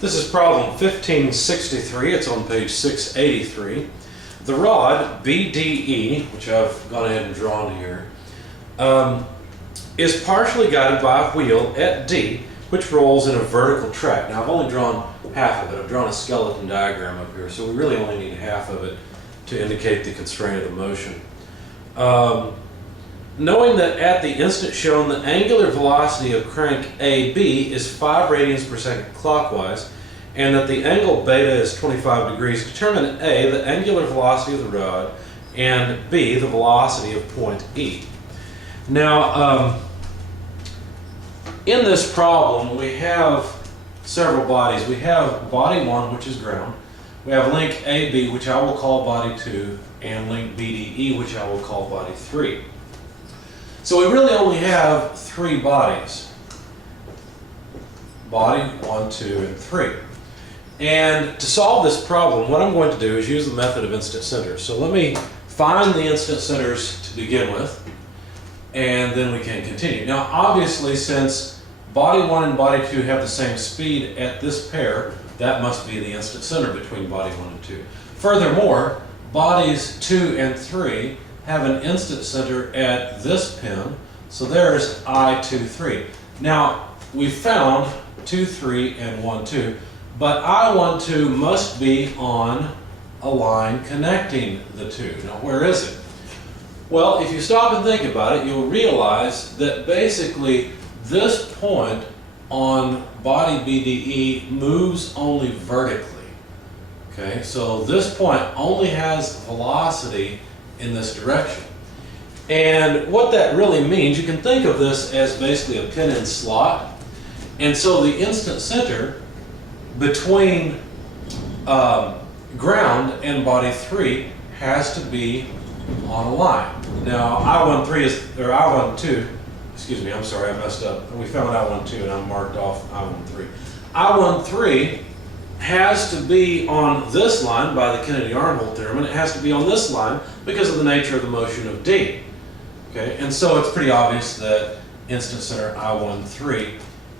This is problem 1563. It's on page 683. The rod BDE, which I've gone ahead and drawn here, is partially guided by a wheel at D, which rolls in a vertical track. Now I've only drawn half of it. I've drawn a skeleton diagram up here, so we really only need half of it to indicate the constraint of the motion. Knowing that at the instant shown the angular velocity of crank AB is 5 radians per second clockwise, and that the angle beta is 25 degrees, determine A, the angular velocity of the rod, and B, the velocity of point E. Now, in this problem, we have several bodies. We have body 1, which is ground. We have link AB, which I will call body 2, and link BDE, which I will call body 3. So we really only have 3 bodies. Body 1, 2, and 3. And to solve this problem, what I'm going to do is use the method of instant centers. So let me find the instant centers to begin with, and then we can continue. Now, obviously, since body 1 and body 2 have the same speed at this pair, that must be the instant center between body 1 and 2. Furthermore, bodies 2 and 3 have an instant center at this pin, so there's I23. Now, we found 2, 3, and 1, 2, but I12 must be on a line connecting the two. Now, where is it? Well, if you stop and think about it, you'll realize that basically this point on body BDE moves only vertically. Okay, so this point only has velocity in this direction. And what that really means, you can think of this as basically a pin and slot. And so the instant center between ground and body 3 has to be on a line. Now I12, excuse me, I'm sorry, I messed up. We found I12 and I marked off I13. I13 has to be on this line by the Kennedy-Arnold theorem, and it has to be on this line because of the nature of the motion of D. Okay, and so it's pretty obvious that instant center I13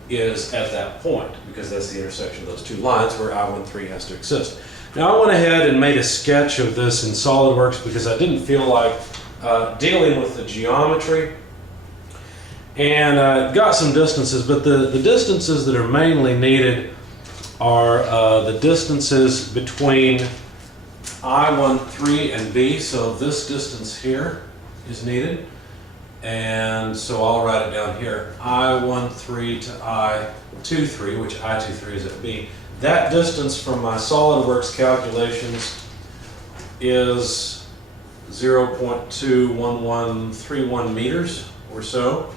is at that point, because that's the intersection of those two lines where I13 has to exist. Now I went ahead and made a sketch of this in SolidWorks because I didn't feel like dealing with the geometry, and got some distances, but the distances that are mainly needed are the distances between I13 and B. So this distance here is needed, and so I'll write it down here, I13 to I23, which I23 is at B. That distance from my SolidWorks calculations is 0.21131 meters or so.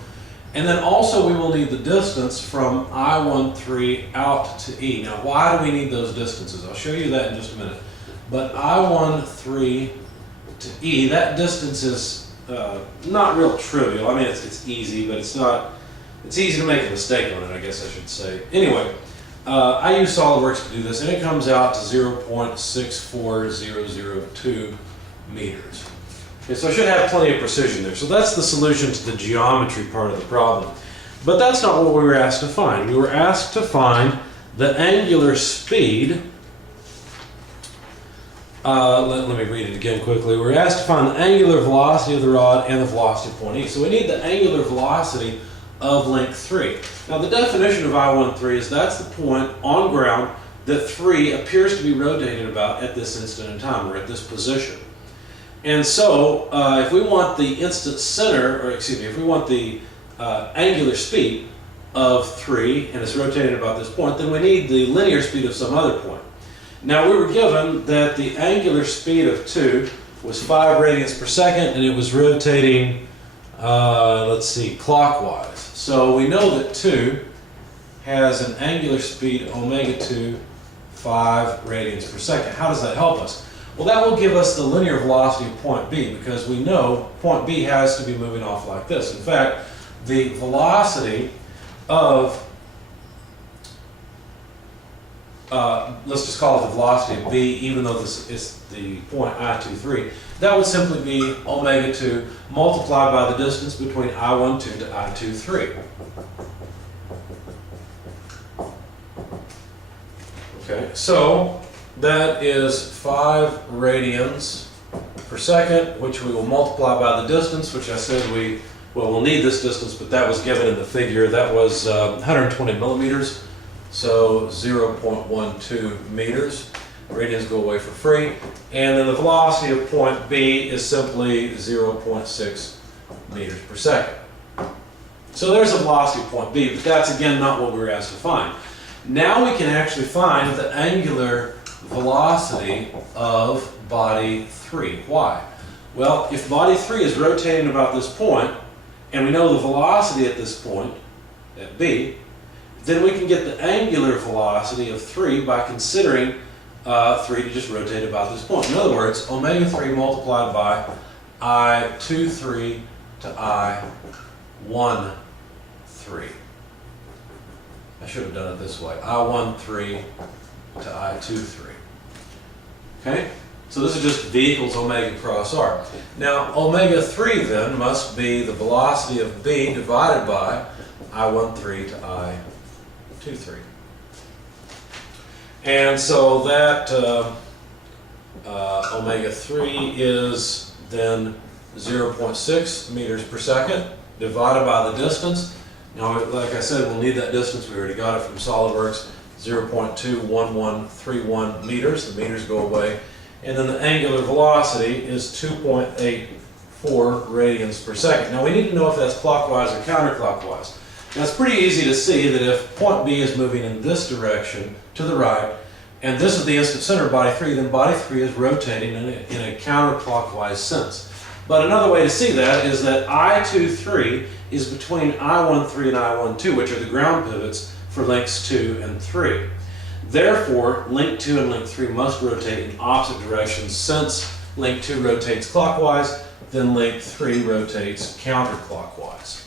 And then also we will need the distance from I13 out to E. Now, why do we need those distances? I'll show you that in just a minute. But I13 to E, that distance is not real trivial. I mean, it's easy, but it's easy to make a mistake on it, I guess I should say. Anyway, I use SolidWorks to do this, and it comes out to 0.64002 meters. Okay, so I should have plenty of precision there. So that's the solution to the geometry part of the problem. But that's not what we were asked to find. We were asked to find the angular speed. Let me read it again quickly. We were asked to find the angular velocity of the rod and the velocity of point E. So we need the angular velocity of length 3. Now the definition of I13 is that's the point on ground that 3 appears to be rotating about at this instant in time, or at this position. And so if we want the instant center, or excuse me, if we want the angular speed of 3 and it's rotating about this point, then we need the linear speed of some other point. Now we were given that the angular speed of 2 was 5 radians per second, and it was rotating, let's see, clockwise. So we know that 2 has an angular speed omega 2, 5 radians per second. How does that help us? Well, that will give us the linear velocity of point B, because we know point B has to be moving off like this. In fact, the velocity of, let's just call it the velocity of B, even though this is the point I23, that would simply be omega 2 multiplied by the distance between I12 to I23. Okay, so that is 5 radians per second, which we will multiply by the distance, which I said we'll need this distance, but that was given in the figure. That was 120 millimeters, so 0.12 meters. Radians go away for free. And then the velocity of point B is simply 0.6 meters per second. So there's the velocity of point B, but that's again not what we were asked to find. Now we can actually find the angular velocity of body 3. Why? Well, if body 3 is rotating about this point, and we know the velocity at this point, at B, then we can get the angular velocity of 3 by considering 3 to just rotate about this point. In other words, omega 3 multiplied by I23 to I13. I should have done it this way. I13 to I23. Okay? So this is just V equals omega cross R. Now, omega 3 then must be the velocity of B divided by I13 to I23. And so that omega 3 is then 0.6 meters per second divided by the distance. Now, like I said, we'll need that distance. We already got it from SolidWorks, 0.21131 meters. The meters go away. And then the angular velocity is 2.84 radians per second. Now, we need to know if that's clockwise or counterclockwise. Now, it's pretty easy to see that if point B is moving in this direction to the right, and this is the instant center of body 3, then body 3 is rotating in a counterclockwise sense. But another way to see that is that I23 is between I13 and I12, which are the ground pivots for links 2 and 3. Therefore, link 2 and link 3 must rotate in opposite directions. Since link 2 rotates clockwise, then link 3 rotates counterclockwise.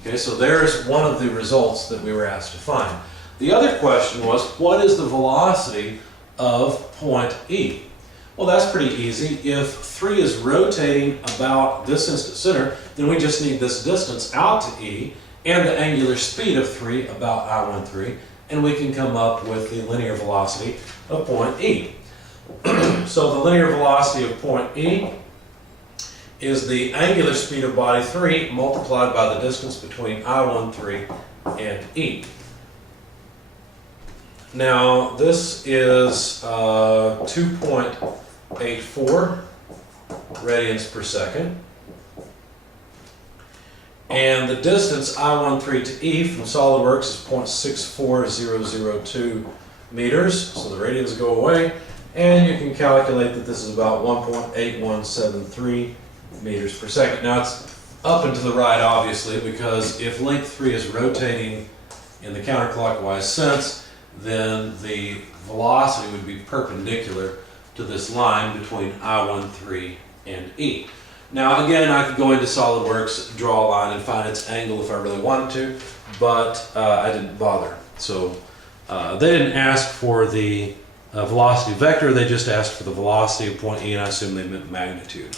Okay, so there's one of the results that we were asked to find. The other question was, what is the velocity of point E? Well, that's pretty easy. If 3 is rotating about this instant center, then we just need this distance out to E and the angular speed of 3 about I13, and we can come up with the linear velocity of point E. So the linear velocity of point E is the angular speed of body 3 multiplied by the distance between I13 and E. Now, this is 2.84 radians per second. And the distance I13 to E from SolidWorks is 0.64002 meters. So the radians go away. And you can calculate that this is about 1.8173 meters per second. Now, it's up and to the right, obviously, because if link 3 is rotating in the counterclockwise sense, then the velocity would be perpendicular to this line between I13 and E. Now, again, I could go into SolidWorks, draw a line, and find its angle if I really wanted to, but I didn't bother. So they didn't ask for the velocity vector, they just asked for the velocity of point E, and I assume they meant magnitude.